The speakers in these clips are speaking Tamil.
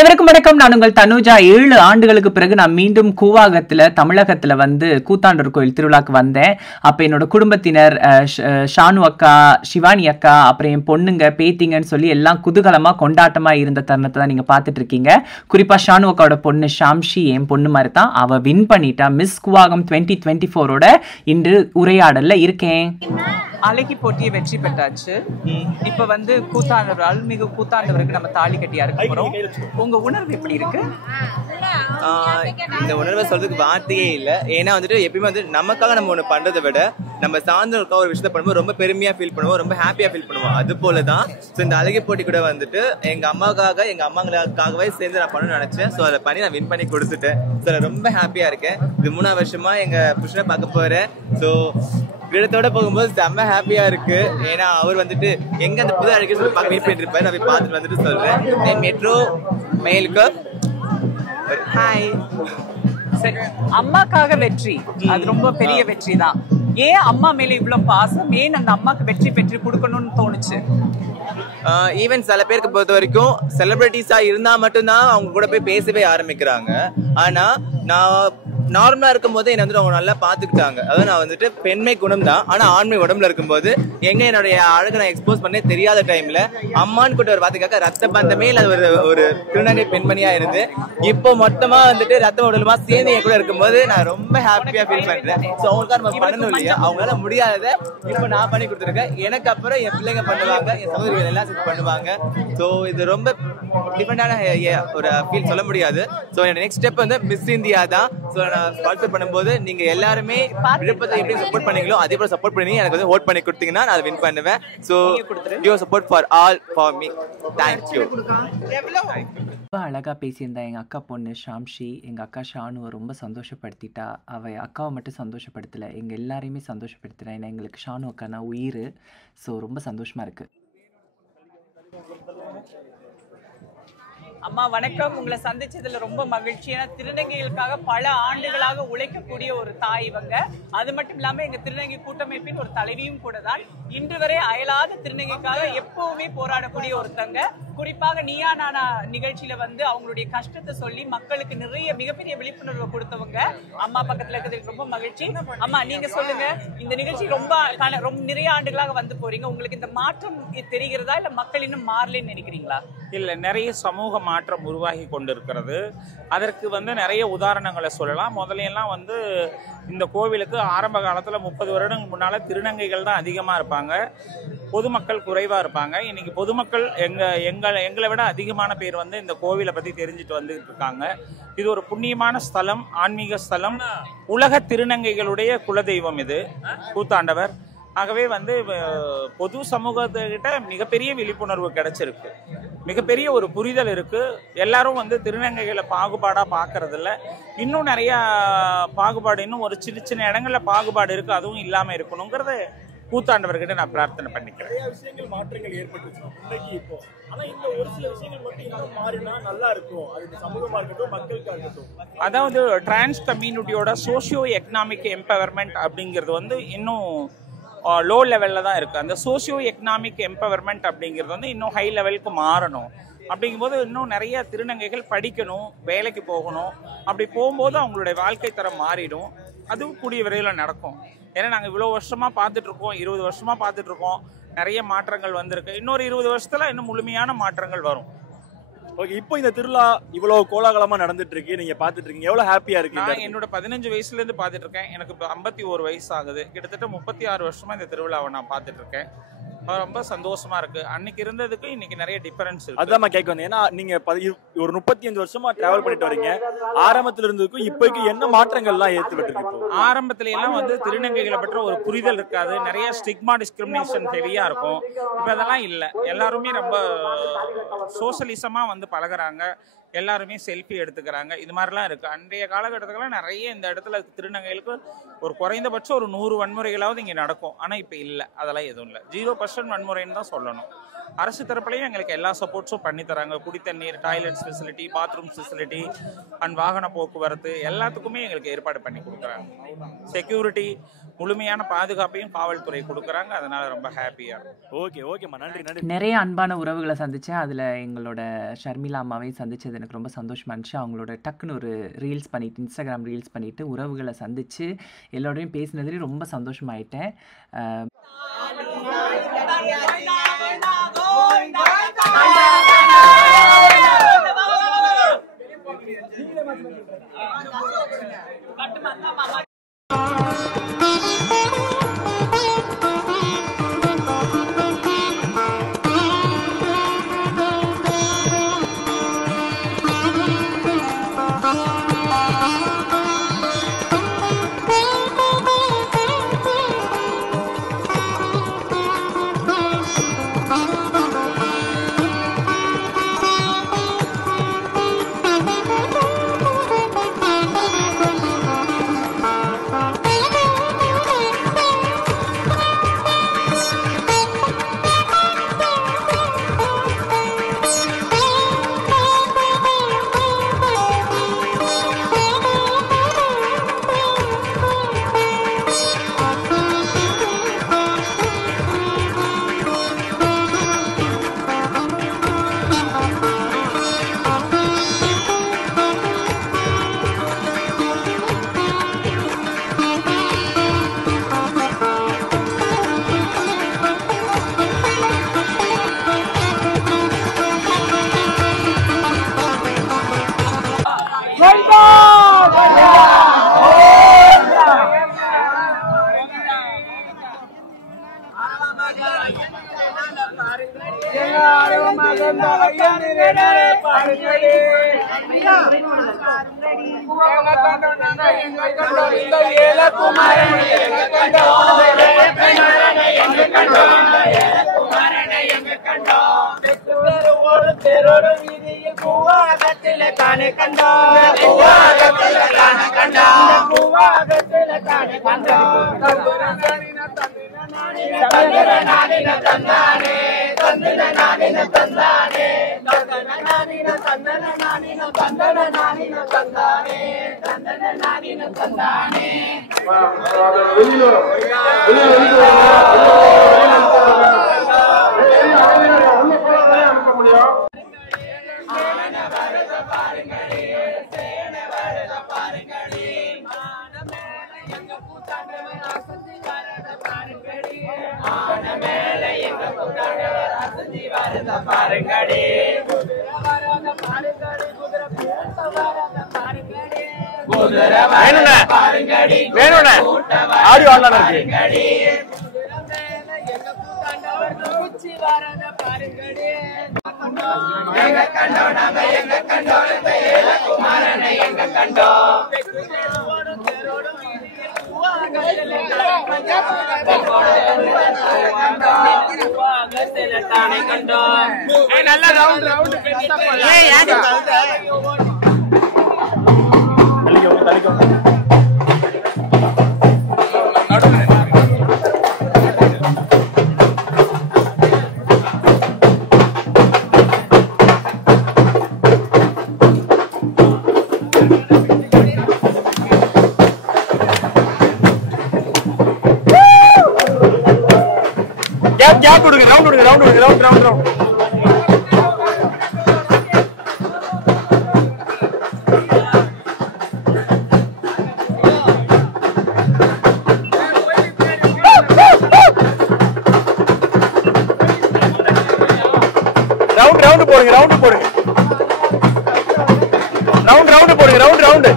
அனைவருக்கும் வணக்கம். நான் உங்கள் தனுஜா. 7 ஆண்டுகளுக்கு பிறகு நான் மீண்டும் கூவாகத்துல தமிழகத்துல வந்து கூத்தாண்டவர் கோயில் திருவிழாக்கு வந்தேன். அப்ப என்னோட குடும்பத்தினர் ஷானு அக்கா, சிவானி அக்கா, அப்புறம் என் பொண்ணுங்க, பேத்திங்கன்னு சொல்லி எல்லாம் குதூகலமா கொண்டாட்டமா இருந்த தருணத்தை தான் நீங்க பாத்துட்டு இருக்கீங்க. குறிப்பா ஷானு அக்காவோட பொண்ணு ஷாம்ஷி என் பொண்ணு மாதிரி தான். அவ வின் பண்ணிட்டா. மிஸ் கூவாகம் 2024ஓட இன்று உரையாடல்ல இருக்கேன். அழகி போட்டியை வெற்றி பெற்றாச்சு. இப்ப வந்து கூத்தாண்டவர், அருள்மிகு கூத்தாண்டவருக்கு நம்ம தாலி கட்டியா இருக்க போறோம். உங்க உணர்வு எப்படி இருக்கு? இந்த உணர்வை சொல்றதுக்கு வார்த்தையே இல்லை. ஏன்னா வந்துட்டு எப்பயுமே வந்து நமக்காக நம்ம ஒண்ணு பண்றதை விட நம்ம சார்ந்தவருக்காக ஒரு விஷயத்த பண்ணும்போது ரொம்ப பெருமையா ஃபீல் பண்ணுவோம், ரொம்ப ஹாப்பியா ஃபீல் பண்ணுவோம். அது போலதான் இந்த அழகி போட்டி கூட வந்துட்டு எங்க அம்மாவுக்காக, எங்க அம்மாங்களுக்காகவே சேர்ந்து நான் பண்ணணும்னு நினைச்சேன். ஸோ அதை பண்ணி நான் வின் பண்ணி கொடுத்துட்டேன். ஸோ ரொம்ப ஹாப்பியா இருக்கேன். இது 3ஆவது வருஷமா எங்க புருஷனை பார்க்க போறேன். ஸோ கிரீடத்தோட போகும்போது செம்ம ஹாப்பியா இருக்கு. ஏன்னா அவர் வந்துட்டு எங்க அந்த புது அழகி சொல்லி பார்க்க வெயிட் பண்ணிட்டு இருப்பாரு. நான் பார்த்துட்டு வந்துட்டு சொல்றேன். மெட்ரோ மெயிலுக்கு ஹாய். சரி, அம்மாக்காக வெற்றி, அது ரொம்ப பெரிய வெற்றி தான். ஏன் அம்மா மேல இவ்வளவு பாசம்? ஏன் அந்த அம்மாக்கு வெற்றி பெற்று கொடுக்கணும்னு தோணுச்சு? ஈவன் சில பேருக்கு பொறுத்த வரைக்கும் செலிபிரிட்டிஸா இருந்தா மட்டும்தான் அவங்க கூட போய் பேசவே ஆரம்பிக்கிறாங்க. ஆனா நான் நார்மலா இருக்கும் போது என்ன வந்துட்டு அவங்க நல்லா பாத்துக்கிட்டாங்க. அதாவது நான் வந்துட்டு பெண்மை குணம் தான், ஆனா ஆண்மை உடம்புல இருக்கும்போது எங்க என்னுடைய அழகை நான் எக்ஸ்போஸ் பண்ணே தெரியாத டைம்ல அம்மான்னு கூட ஒரு பாத்துக்காக்க ரத்த பந்தமே இல்ல ஒரு திருநங்கை பெண்மணியா இருந்து இப்போ மொத்தமா வந்துட்டு ரத்த உடலுமா சேர்ந்து என் கூட இருக்கும்போது நான் ரொம்ப ஹாப்பியா ஃபீல் பண்றேன். ஸோ அவங்களுக்காக நம்ம பண்ணணும் இல்லையா? அவங்களால முடியாததை இப்போ நான் பண்ணி கொடுத்துருக்கேன். எனக்கு அப்புறம் என் பிள்ளைங்க பண்ணுவாங்க, என் சகோதரிகள் எல்லாம் சேர்த்து பண்ணுவாங்க. ஸோ இது ரொம்ப டிஃபரெண்டான ஒரு ஃபீல் சொல்ல முடியாது. ஸோ என்னோட நெக்ஸ்ட் ஸ்டெப் வந்து மிஸ் இந்தியா தான். ஸோ நான் ஸ்பான்சர் பண்ணும்போது நீங்க எல்லாருமே விருப்பத்தை எப்படி சப்போர்ட் பண்ணீங்களோ அதே போல சப்போர்ட் பண்ணி எனக்கு வந்து ஓட் பண்ணி கொடுத்தீங்கன்னா நான் வின் பண்ணுவேன். So your support for all for me. Thank you. ரொம்ப அழகா பேசியிருந்தா எங்க அக்கா பொண்ணு ஷாம்ஷி. எங்க அக்கா ஷானுவை ரொம்ப சந்தோஷப்படுத்திட்டா. அவ அக்காவை மட்டும் சந்தோஷப்படுத்தல, எங்க எல்லாரையுமே சந்தோஷப்படுத்தினா. ஏன்னா எங்களுக்கு ஷானு அக்கானா உயிர். ஸோ ரொம்ப சந்தோஷமா இருக்கு. அம்மா வணக்கம். உங்களை சந்திச்சதுல ரொம்ப மகிழ்ச்சி. ஏன்னா திருநங்கைகளுக்காக பல ஆண்டுகளாக உழைக்கக்கூடிய ஒரு தாய் இவங்க. அது மட்டும் இல்லாம எங்க திருநங்கை கூட்டமைப்பின் ஒரு தலைவியும் கூட தான். இன்று வரை அயலாத திருநங்கைக்காக எப்பவுமே போராடக்கூடிய ஒருத்தங்க. குறிப்பாக நீயா நானா நிகழ்ச்சியில வந்து அவங்களுடைய கஷ்டத்தை சொல்லி மக்களுக்கு நிறைய மிகப்பெரிய விழிப்புணர்வு கொடுத்தவங்க. அம்மா பக்கத்துல இருக்கிறதுக்கு ரொம்ப மகிழ்ச்சி. அம்மா நீங்க சொல்லுங்க, இந்த நிகழ்ச்சி ரொம்ப நிறைய ஆண்டுகளாக வந்து போறீங்க. உங்களுக்கு இந்த மாற்றம் தெரிகிறதா, இல்ல மக்கள் இன்னும் மாறலன்னு நினைக்கிறீங்களா? இல்லை, நிறைய சமூக மாற்றம் உருவாகி கொண்டிருக்கிறது. அதற்கு வந்து நிறைய உதாரணங்களை சொல்லலாம். முதலையெல்லாம் வந்து இந்த கோவிலுக்கு ஆரம்ப காலத்தில் 30 வருடங்கள் முன்னால் திருநங்கைகள் தான் அதிகமாக இருப்பாங்க, பொதுமக்கள் குறைவாக இருப்பாங்க. இன்னைக்கு பொதுமக்கள் எங்களை விட அதிகமான பேர் வந்து இந்த கோவிலை பற்றி தெரிஞ்சுட்டு வந்துட்டு இருக்காங்க. இது ஒரு புண்ணியமான ஸ்தலம், ஆன்மீக ஸ்தலம். உலக திருநங்கைகளுடைய குலதெய்வம் இது கூத்தாண்டவர். ஆகவே வந்து பொது சமூகத்துக்கிட்ட மிகப்பெரிய விழிப்புணர்வு கிடைச்சிருக்கு, மிகப்பெரிய ஒரு புரிதல் இருக்கு. எல்லாரும் வந்து திருநங்கைகளை பாகுபாடா பாக்குறது இல்ல. இன்னும் நிறைய பாகுபாடு, இன்னும் ஒரு சின்ன சின்ன இடங்கள்ல பாகுபாடு இருக்கு, அதுவும் இல்லாம இருக்கணுங்கிறத கூத்தாண்டவர்கிட்ட நான் பிரார்த்தனை பண்ணிக்கிறேன். நிறைய விஷயங்கள் மாற்றங்கள் ஏற்பட்டுச்சு இன்னைக்கு இப்போ. ஆனா இந்த ஒரு சில விஷயங்கள் மட்டும் இன்னும் மாறினா நல்லா இருக்கும். அது சமூகமா இருக்கட்டும், மக்களுக்கா இருக்கட்டும். அதாவது டிரான்ஸ் கம்யூனிட்டியோட சோசியோ எக்கனாமிக் எம்பவர்மெண்ட் அப்படிங்கிறது வந்து இன்னும் லோ லெவலில் தான் இருக்குது. அந்த சோசியோ எக்கனாமிக் எம்பவர்மெண்ட் அப்படிங்கிறது வந்து இன்னும் ஹை லெவலுக்கு மாறணும். அப்படிங்கும்போது இன்னும் நிறைய திருநங்கைகள் படிக்கணும், வேலைக்கு போகணும். அப்படி போகும்போது அவங்களுடைய வாழ்க்கை தரம் மாறிடும். அதுவும் கூடிய விரைவில் நடக்கும். ஏன்னா நாங்கள் இவ்வளோ வருஷமாக பார்த்துட்ருக்கோம், 20 வருஷமாக பார்த்துட்ருக்கோம். நிறைய மாற்றங்கள் வந்திருக்கு. இன்னொரு 20 வருஷத்தில் இன்னும் முழுமையான மாற்றங்கள் வரும். ஓகே, இப்போ இந்த திருவிழா இவ்வளவு கோலாகலமா நடந்துட்டு இருக்கு, நீங்க பாத்துட்டு இருக்கீங்க, எவ்வளவு ஹாப்பியா இருக்கு? நான் என்னோட 15 வயசுல இருந்து பாத்துட்டு இருக்கேன். எனக்கு இப்போ 51 வயசு ஆகுது. கிட்டத்தட்ட 36 வருஷமா இந்த திருவிழாவை நான் பாத்துட்டு இருக்கேன். ரொம்ப சந்தோஷமா இருக்கு. அன்னைக்கு இருந்ததுக்கு இன்னைக்கு நிறைய டிஃபரன்ஸ் இருக்கு. அதான் கேட்க வந்தேன். ஏன்னா நீங்க ஒரு 35 வருஷமா டிராவல் பண்ணிட்டு வரீங்க. ஆரம்பத்துல இருந்ததுக்கும் இப்போக்கு என்ன மாற்றங்கள்லாம் ஏற்பட்டு இருக்கு? ஆரம்பத்துல எல்லாம் வந்து திருநங்கைகளை பற்றி ஒரு புரிதல் இருக்காது, நிறைய ஸ்டிக்மா டிஸ்கிரிமினேஷன் ஹெவியா இருக்கும். இப்போ அதெல்லாம் இல்லை. எல்லாருமே ரொம்ப சோசலிசமா வந்து பழகுறாங்க, எல்லாருமே செல்ஃபி எடுத்துக்கிறாங்க. இது மாதிரிலாம் இருக்குது. அன்றைய காலகட்டத்துக்கெல்லாம் நிறைய இந்த இடத்துல திருநங்கைகளுக்கு ஒரு குறைந்தபட்சம் ஒரு 100 வன்முறைகளாவது இங்கே நடக்கும். ஆனால் இப்போ இல்லை, அதெல்லாம் எதுவும் இல்லை. 0% வன்முறைன்னு தான் சொல்லணும். அரசு தரப்புலையும் எங்களுக்கு எல்லா சப்போர்ட்ஸும் பண்ணி தராங்க. குடித்தண்ணீர், toilets facility, bathroom facility and வாகன போக்குவரத்து எல்லாத்துக்குமே எங்களுக்கு ஏற்பாடு பண்ணி கொடுக்குறாங்க. செக்யூரிட்டி, முழுமையான பாதுகாப்பையும் காவல்துறை கொடுக்குறாங்க. அதனால ரொம்ப ஹாப்பியா இருக்கும். ஓகே ஓகேம்மா, நன்றி நன்றி. நிறைய அன்பான உறவுகளை சந்திச்சேன். அதுல எங்களோட ஷர்மிளா அம்மாவையும் சந்திச்சது எனக்கு ரொம்ப சந்தோஷமாக இருந்துச்சு. அவங்களோட டக்குன்னு ஒரு ரீல்ஸ் பண்ணிவிட்டு இன்ஸ்டாகிராம் ரீல்ஸ் பண்ணிவிட்டு உறவுகளை சந்தித்து எல்லோரையும் பேசினதுலேயும் ரொம்ப சந்தோஷமாயிட்டேன். ஆடியோ ஆன்லைன் இருக்கு. கேப் கொடுங்க, ரவுண்ட் கொடுங்க, ரவுண்ட் கொடுங்க, round round round. Round round போடுங்க, ரவுண்ட் போடுங்க, ரவுண்ட் ரவுண்ட் போடுங்க, ரவுண்ட் ரவுண்ட்.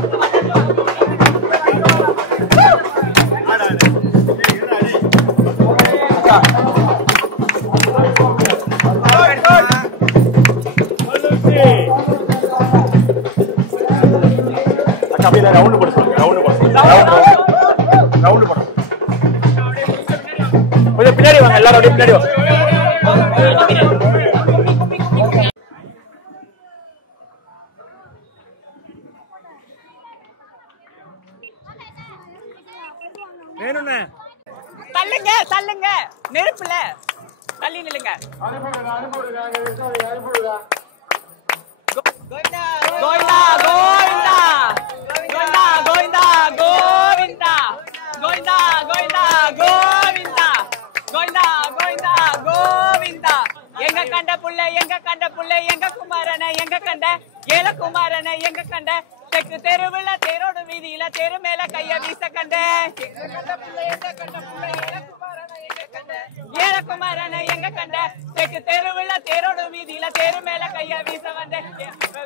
அப்படியே ரவுண்ட் போடு, ரவுண்ட் போடு, ரவுண்ட் போடு. கொஞ்சம் பின்னாடி வாங்க, எல்லாரும் அப்படியே பின்னாடி வாங்க. வேணும்ண்ணே, தள்ளுங்க தள்ளுங்க, நெருப்புல தள்ளி நில்லுங்க. கோவிந்தா கோவிந்தா கோவிந்தா கோவிந்தா கோவிந்தா கோவிந்தா கோவிந்தா கோவிந்தா கோவிந்தா கோவிந்தா கோவிந்தா கோவிந்தா. எங்க கண்ட புள்ள, எங்க கண்ட புள்ள, எங்க குமாரனை எங்க கண்ட ஏலகுமாரனை எங்க கண்ட தெற்கு தெருவுல தேரோடு வீதியில தெரு மேல கைய வீச கண்ட ஏலகுமாரனை எங்க கண்ட தெற்கு தெருவுல தேரோடு வீதியில தெரு மேல கைய வீச வந்த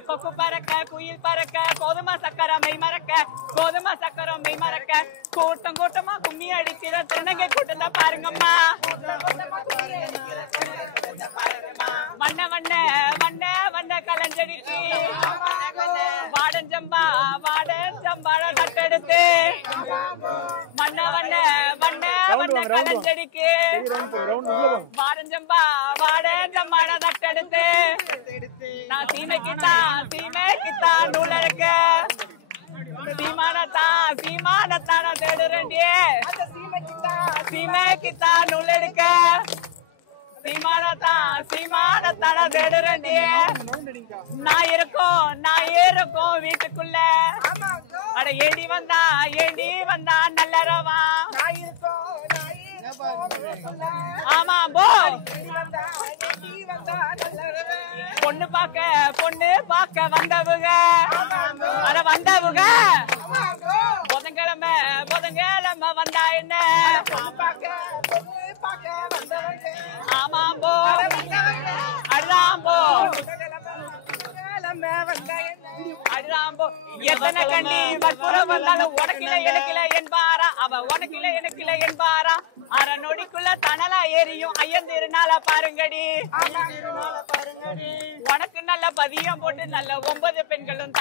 கொக்கு பறக்க குயில் பறக்க கோதுமை சக்கரம் மெய் மறக்க கோதுமை சக்கரம் மெய் மறக்க கூட்டம் கூட்டமா கும்மி அடிக்கிற திருநங்கை கூட்டம் பாருங்கம்மா வண்ண வண்ண வண்ண வண்ண கலஞ்சடிக்கு வாடஞ்சம்பா வாடஞ்சம்பாட தட்டெடுத்து வண்ண வண்ண வண்ண வண்ண கலஞ்சடிக்கு வாடஞ்சம்பா வாடஞ்சம்பாட தட்டெடுத்து நான் சீமைக்குத்தான் நூல் எடுக்க சீமானத்தான தேடுறேன்டியே சீமைக்குத்தான் நூல் எடுக்க சீமானத்தான தேடுறேன்டியே நான் இருக்கோம் வீட்டுக்குள்ள அட ஏண்டி வந்தா நல்லறவா ஆமா போய் பொண்ணு பாக்க வந்தவுங்க அட வந்தவுங்க புதன்கிழமை வந்தா என்ன ஆமா போ அதான் போ எத்தனை கண்டி வற்புறம் வந்தாலும் உனக்கில எனக்கில என்பாரா அவ உனக்கில எனக்கில என்பாரா அரை நொடிக்குள்ள தனலா ஏறியும் ஐயன் திருநாள பாருங்கடி உனக்கு நல்ல பதியம் போட்டு நல்ல 9 பெண்களும்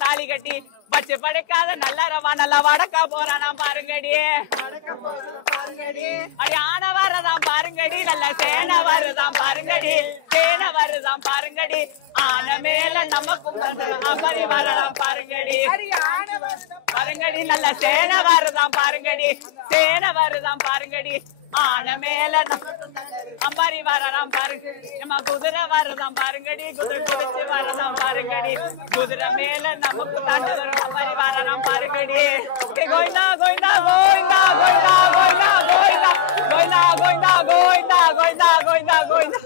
தாலி கட்டி பச்சு படைக்காத நல்ல ரவா நல்லா வடக்கா போறானா பாருங்கடி அடி ஆன வரதான் பாருங்கடி நல்ல சேன வருதான் பாருங்கடி ஆன மேல நமக்கும் அமரி வரலாம் பாருங்கடி நல்ல சேன வருதான் பாருங்கடி ஆன மேல அம்பாரி வரலாம் பாருங்க நம்ம குதிரை வரதான் பாருங்கடி குதிரை குதிச்சு வரலாம் பாருங்கடி குதிரை மேல நமக்கு தாண்டு வரும் அம்பாரி வரலாம் பாருங்கடி கோயிந்தா கோயிந்தா கோயிந்தா கோயிந்தா கோயிந்தா கோயிந்தா கோயிந்தா கோயிந்தா கோயிந்தா கோயிந்தா கோயிந்தா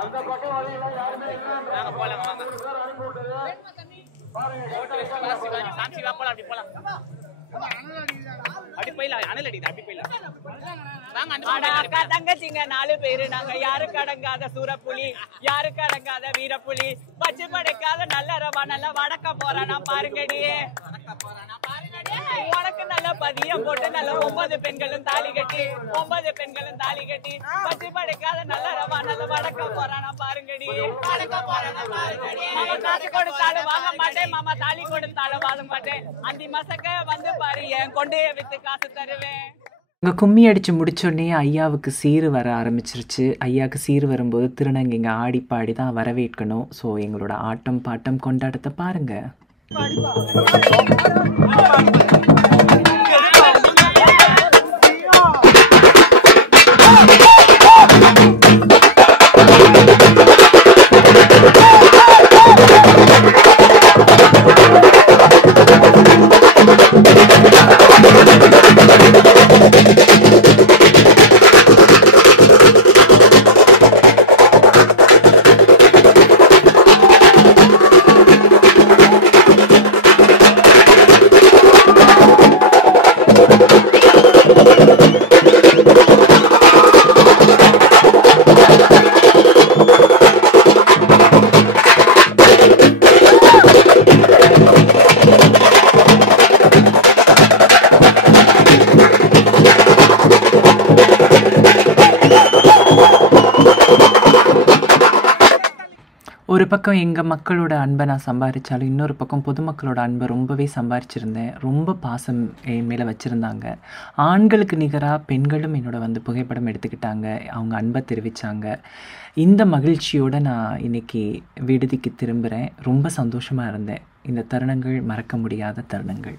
அந்த பக்கம் வழியில யாருமே தங்கச்சிங்க 4 பேரு நாங்க யாருக்கு அடங்காத சூரப்புலி யாருக்கு அடங்காத வீரப்புலி பச்சு படைக்காத நல்ல ரவா நல்ல வடக்க போறானா பாருங்கடி உனக்கு நல்ல பதியம் போட்டு நல்ல 9 பெண்களும் தாலி கட்டி பச்சு படைக்காத நல்ல ரவா நல்ல வடக்க போறானா பாருங்கடி மாமா காசு கொடுத்தாலும் வாங்க மாட்டேன் மாமா தாலி கொடுத்தாலும் வாங்க மாட்டேன் அந்தி மசக்க வந்து பாரு என் கொண்டைய வித்து காசு தருவேன். இங்கே கும்மி அடித்து முடிச்சோடனே ஐயாவுக்கு சீர் வர ஆரம்பிச்சிருச்சு. ஐயாவுக்கு சீர் வரும்போது திருநங்கைங்க ஆடி பாடி தான் வரவேற்கணும். ஸோ எங்களோட ஆட்டம் பாட்டம் கொண்டாட்டத்தை பாருங்கள். ஒரு பக்கம் எங்கள் மக்களோட அன்பை நான் சம்பாதிச்சாலும் இன்னொரு பக்கம் பொதுமக்களோட அன்பை ரொம்பவே சம்பாதிச்சிருந்தேன். ரொம்ப பாசம் என் மேலே வச்சுருந்தாங்க. ஆண்களுக்கு நிகராக பெண்களும் என்னோட புகைப்படம் எடுத்துக்கிட்டாங்க. அவங்க அன்பை தெரிவித்தாங்க. இந்த மகிழ்ச்சியோடு நான் இன்றைக்கி விடுதிக்கு திரும்புகிறேன். ரொம்ப சந்தோஷமாக இருந்தேன். இந்த தருணங்கள் மறக்க முடியாத தருணங்கள்.